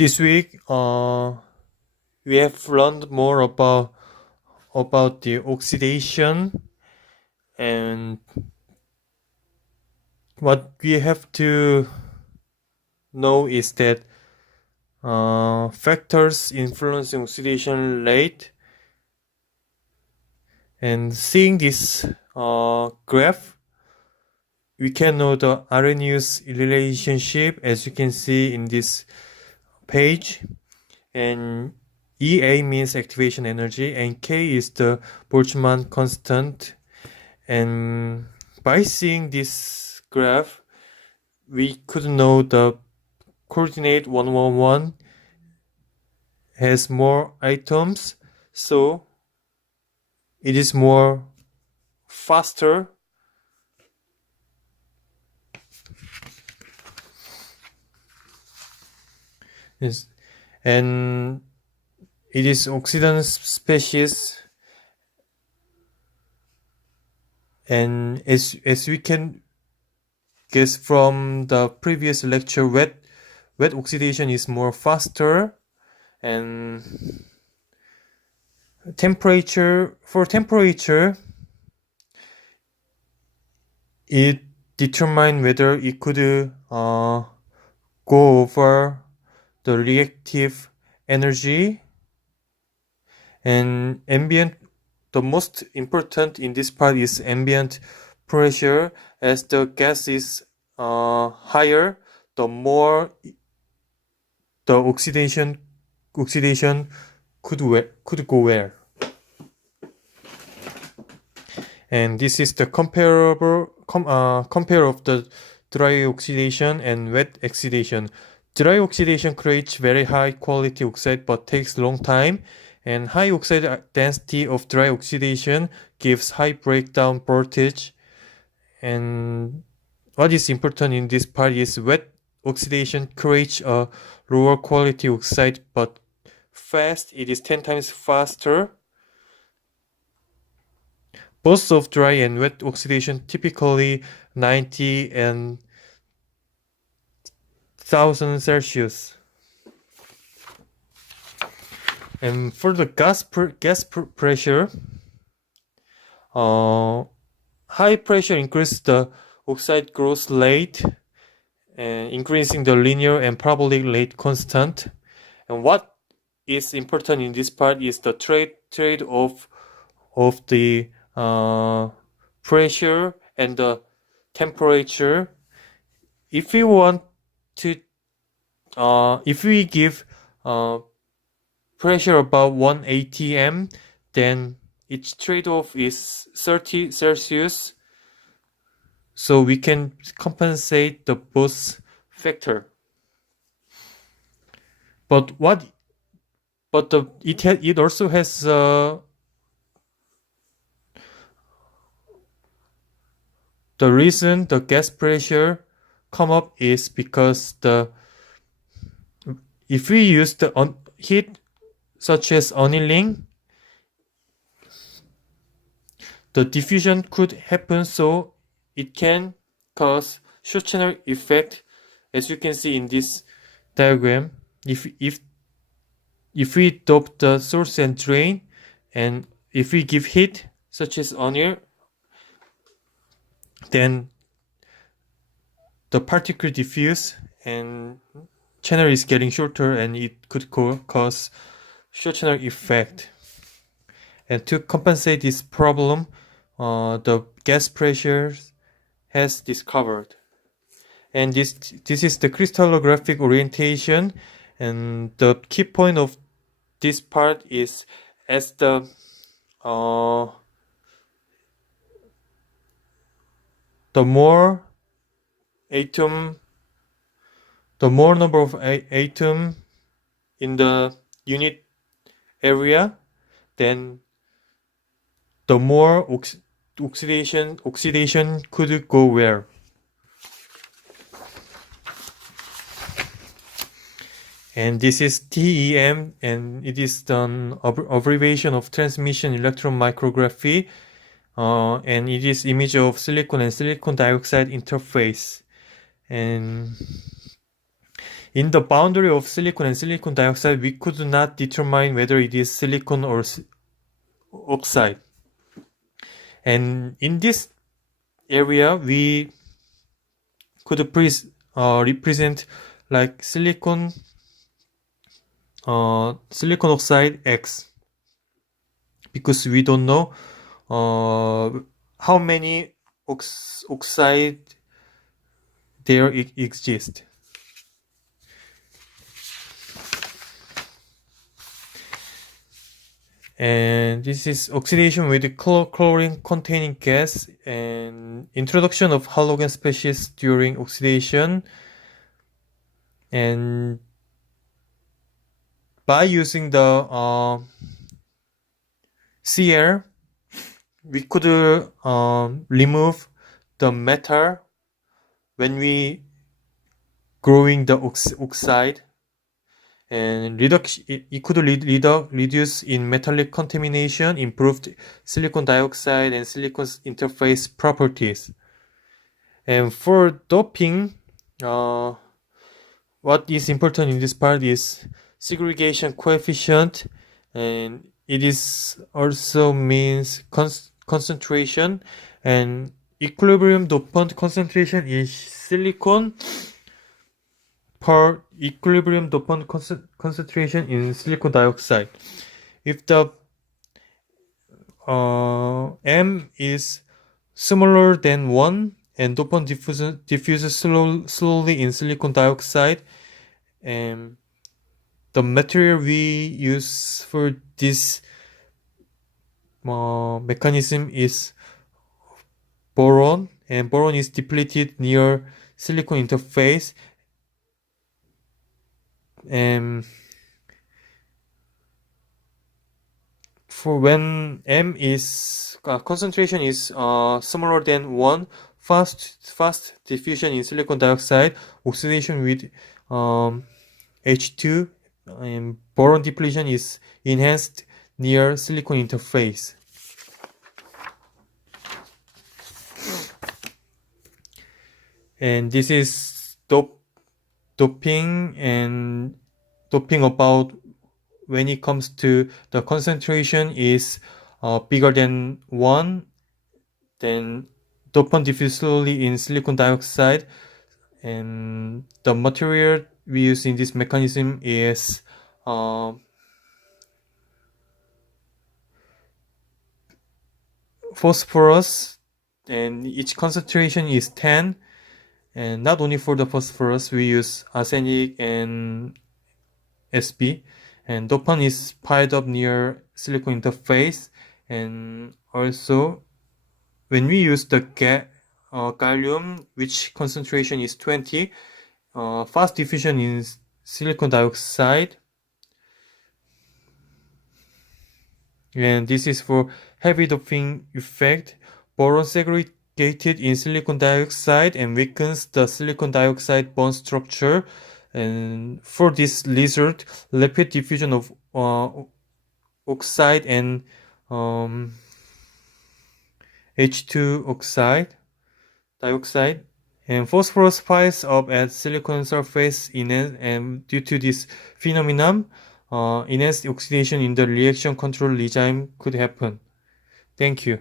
This week, we have learned more about the oxidation, and what we have to know is that factors influencing oxidation rate. And seeing this graph, we can know the Arrhenius relationship, as you can see in this page. And EA means activation energy, and K is the Boltzmann constant. And by seeing this graph, we could know the coordinate 111 has more atoms, so it is more faster. Yes. And it is oxidant species, and as we can guess from the previous lecture, wet oxidation is more faster. And temperature, it determines whether it could go over the reactive energy. And ambient, the most important in this part is ambient pressure. As the gas is higher, the more the oxidation could go where. And this is the compare of the dry oxidation and wet oxidation. Dry oxidation creates very high quality oxide but takes long time, and high oxide density of dry oxidation gives high breakdown voltage. And what is important in this part is wet oxidation creates a lower quality oxide but fast. It is 10 times faster. Both of dry and wet oxidation typically 90 and 1000 Celsius. And for the gas pressure, high pressure increases the oxide growth rate, increasing the linear and parabolic rate constant. And what is important in this part is the trade-off of the pressure and the temperature. If we want to, if we give pressure about 1 atm, then its trade-off is 30 Celsius. So we can compensate the both factor. But it also has the reason the gas pressure come up is because if we use the heat such as annealing, the diffusion could happen, so it can cause short channel effect, as you can see in this diagram. If we dope the source and drain, and if we give heat such as anneal, then the particle diffuse and channel is getting shorter, and it could cause short channel effect. And to compensate this problem, the gas pressure has discovered. And this is the crystallographic orientation, and the key point of this part is as the more number of atom in the unit area, then the more oxidation could go where. And this is TEM, and it is an abbreviation of transmission electron micrography, and it is image of silicon and silicon dioxide interface. And In the boundary of silicon and silicon dioxide, we could not determine whether it is silicon or oxide. And in this area, we could represent like silicon oxide X, because we don't know how many oxide there exist. And this is oxidation with chlorine containing gas and introduction of halogen species during oxidation. And by using the Cl, we could remove the metal when we growing the oxide, and it could reduce in metallic contamination, improved silicon dioxide and silicon interface properties. And for doping, what is important in this part is segregation coefficient, and it is also means concentration, and equilibrium dopant concentration is silicon per equilibrium dopant concentration in silicon dioxide. If the M is smaller than 1 and dopant diffuses slowly in silicon dioxide, and the material we use for this mechanism is boron, and boron is depleted near silicon interface. And for when M is concentration is smaller than 1, fast diffusion in silicon dioxide, oxidation with H2, and boron depletion is enhanced near silicon interface. And this is doping, and doping about when it comes to the concentration is bigger than 1, then dopant diffuse slowly in silicon dioxide, and the material we use in this mechanism is phosphorus, and each concentration is 10. And not only for the phosphorus, we use arsenic and Sb, and dopant is piled up near silicon interface. And also when we use the gallium, which concentration is 20, fast diffusion in silicon dioxide. And this is for heavy doping effect. Boron segregated in silicon dioxide and weakens the silicon dioxide bond structure. And for this result, rapid diffusion of oxide and H2 dioxide, and phosphorus piles up at silicon surface, and due to this phenomenon, enhanced oxidation in the reaction control regime could happen. Thank you.